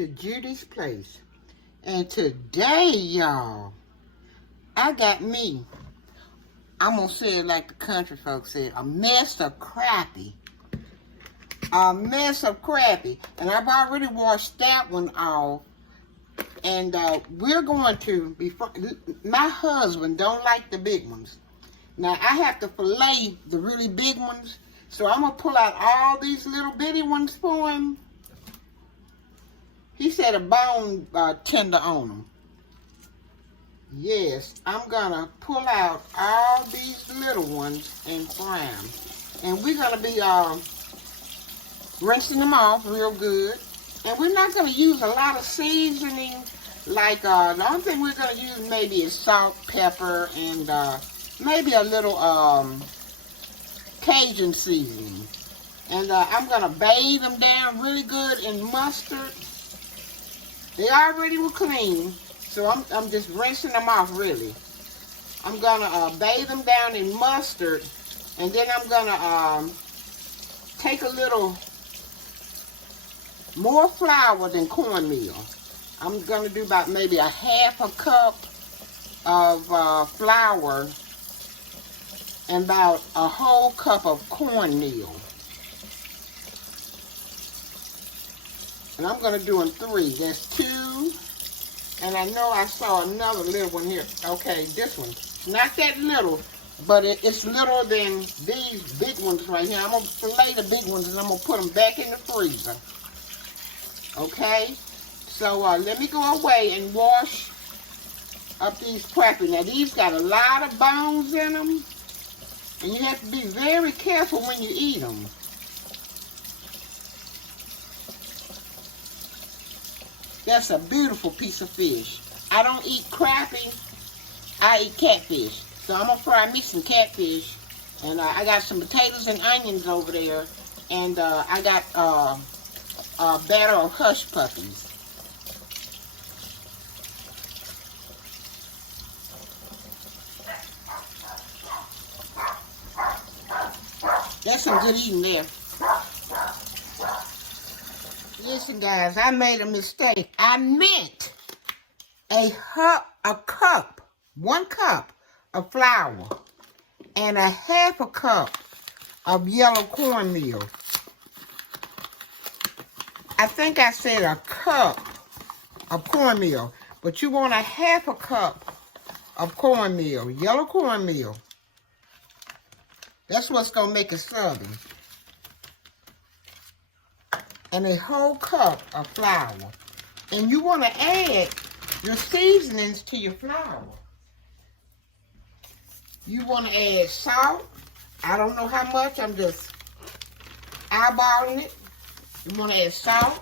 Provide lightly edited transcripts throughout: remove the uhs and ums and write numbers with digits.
to Judy's place. And today, y'all, I got me, I'm going to say it like the country folks say, a mess of crappie. A mess of crappie. And I've already washed that one off. And we're going to, my husband don't like the big ones. Now, I have to fillet the really big ones. So I'm going to pull out all these little bitty ones for him. He said a bone tender on them. Yes, I'm going to pull out all these little ones and fry them. And we're going to be rinsing them off real good. And we're not going to use a lot of seasoning. Like, the only thing we're going to use maybe is salt, pepper, and maybe a little Cajun seasoning. And I'm going to bathe them down really good in mustard. They already were clean, so I'm just rinsing them off really. I'm going to bathe them down in mustard, and then I'm going to take a little more flour than cornmeal. I'm going to do about maybe a half a cup of flour and about a whole cup of cornmeal. And I'm going to do them 3. There's 2. And I know I saw another little one here. Okay, this one. Not that little, but it's littler than these big ones right here. I'm going to fillet the big ones and I'm going to put them back in the freezer. Okay? So let me go away and wash up these crappie. Now these got a lot of bones in them. And you have to be very careful when you eat them. That's a beautiful piece of fish. I don't eat crappie, I eat catfish. So I'm going to fry me some catfish. And I got some potatoes and onions over there. And I got a batter of hush puppies. That's some good eating there. Listen, guys, I made a mistake. I meant a cup, 1 cup of flour and a half a cup of yellow cornmeal. I think I said a cup of cornmeal, but you want a half a cup of cornmeal, yellow cornmeal. That's what's going to make it southern. And a whole cup of flour. And you want to add your seasonings to your flour. You want to add salt. I don't know how much. I'm just eyeballing it. You want to add salt.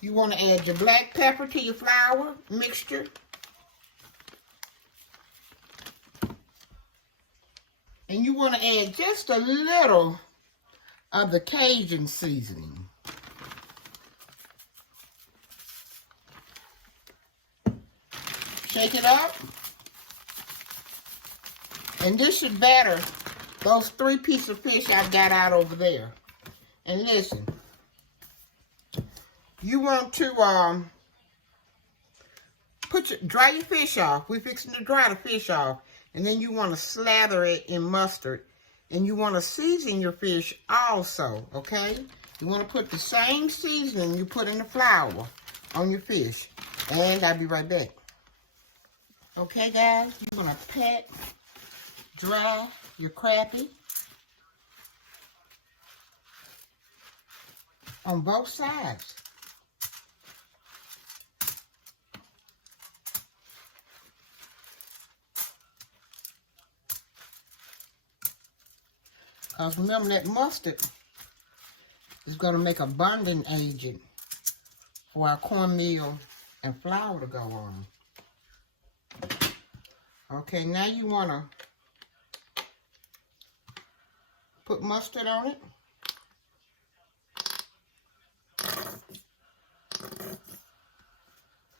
You want to add your black pepper to your flour mixture. And you want to add just a little of the Cajun seasoning. Shake it up. And this should batter those 3 pieces of fish I got out over there. And listen, you want to dry your fish off. We're fixing to dry the fish off. And then you want to slather it in mustard. And you want to season your fish also, okay? You want to put the same seasoning you put in the flour on your fish. And I'll be right back. Okay, guys, you're going to pat dry your crappie on both sides. Because remember, that mustard is going to make a bonding agent for our cornmeal and flour to go on. Okay, now you want to put mustard on it.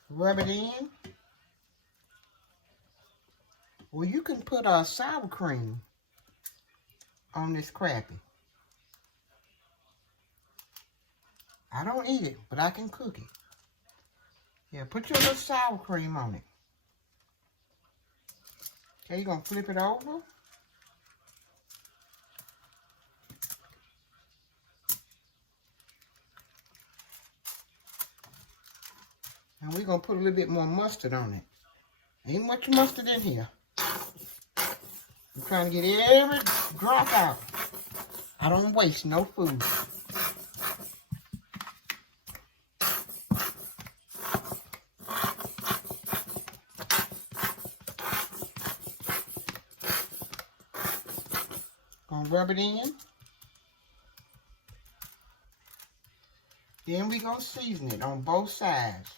Rub it in. Well, you can put sour cream on this crappie. I don't eat it, but I can cook it. Yeah, put your little sour cream on it. Okay, you're going to flip it over. And we're going to put a little bit more mustard on it. Ain't much mustard in here. I'm trying to get every drop out. I don't waste no food. Gonna rub it in. Then we gonna season it on both sides.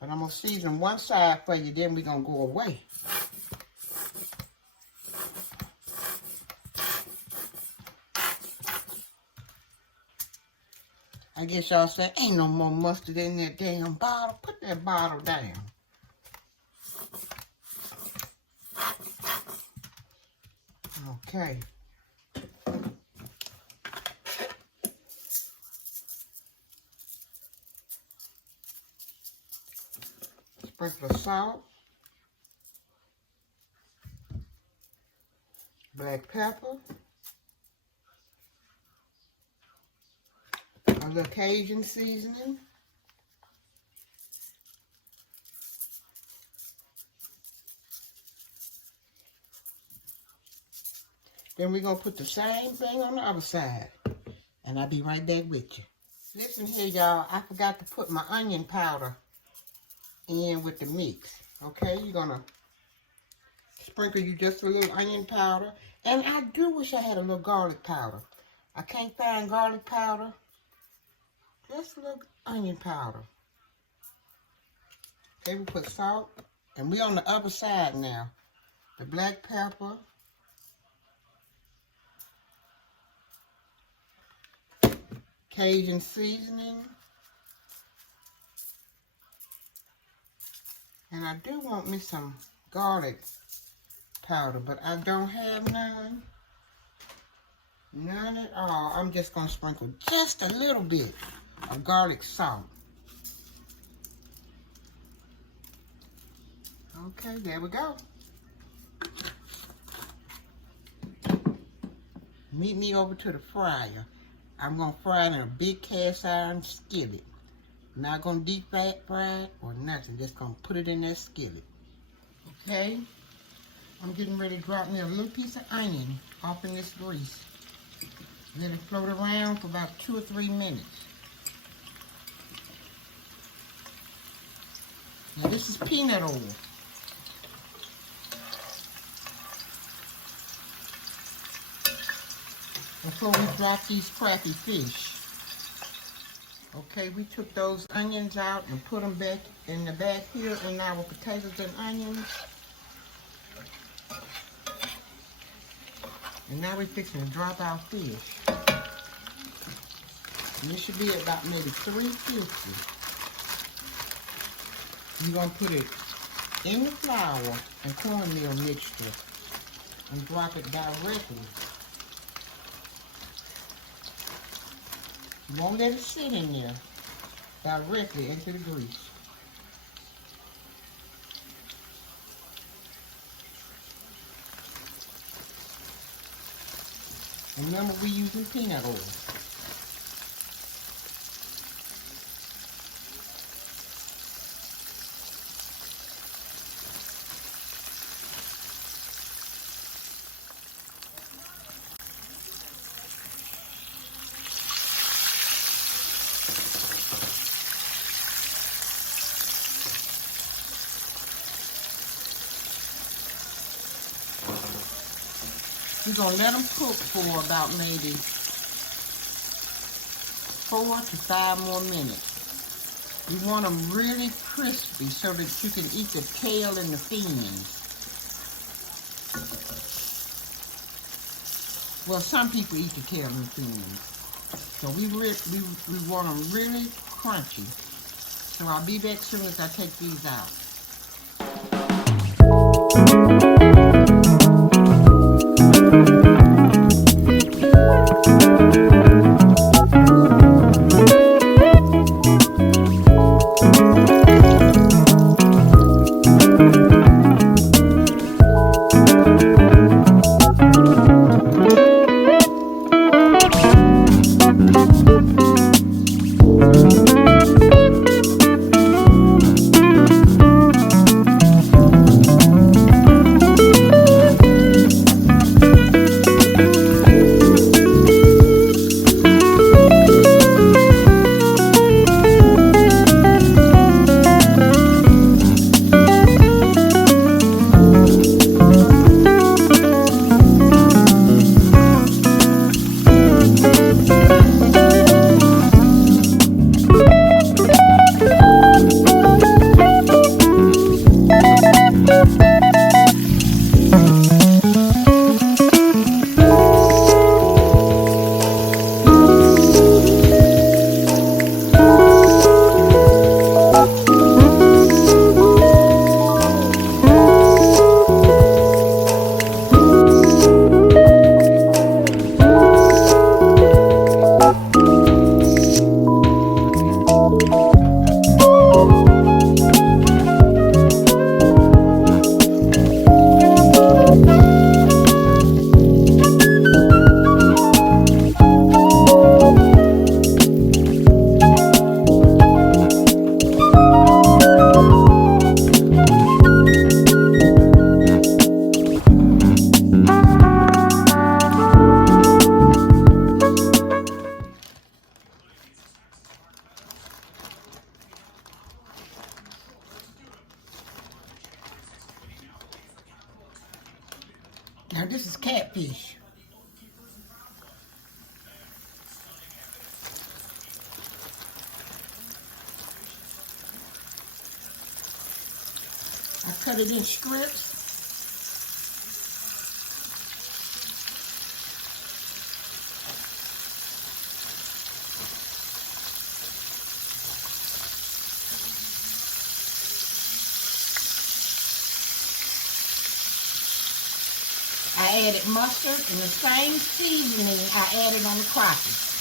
But I'm gonna season one side for you, then we gonna go away. I guess y'all say, ain't no more mustard in that damn bottle. Put that bottle down. Okay. Sprinkle of salt. Black pepper. A little Cajun seasoning. Then we're going to put the same thing on the other side. And I'll be right back with you. Listen here, y'all. I forgot to put my onion powder in with the mix. Okay, you're going to sprinkle you just a little onion powder. And I do wish I had a little garlic powder. I can't find garlic powder. Just a little onion powder. Okay, we put salt. And we're on the other side now. The black pepper. Cajun seasoning. And I do want me some garlic powder, but I don't have none. None at all. I'm just going to sprinkle just a little bit of garlic salt. Okay, there we go. Meet me over to the fryer. I'm going to fry it in a big cast iron skillet. Not going to deep fry it or nothing. Just going to put it in that skillet. Okay. I'm getting ready to drop me a little piece of onion off in this grease. Let it float around for about 2 or 3 minutes. Now this is peanut oil. Before we drop these crappie fish. Okay, we took those onions out and put them back in the back here in our potatoes and onions. And now we're fixing to drop our fish. And this should be about maybe 350. You're going to put it in the flour and cornmeal mixture and drop it directly. You won't let it sit in there. Directly into the grease. And remember, we're using peanut oil. We're going to let them cook for about maybe 4 to 5 more minutes. You want them really crispy so that you can eat the tail and the fins. Well, some people eat the tail and the fins. So we want them really crunchy. So I'll be back soon as I take these out. Now this is catfish. I cut it in strips. I added mustard and the same seasoning I added on the crappie.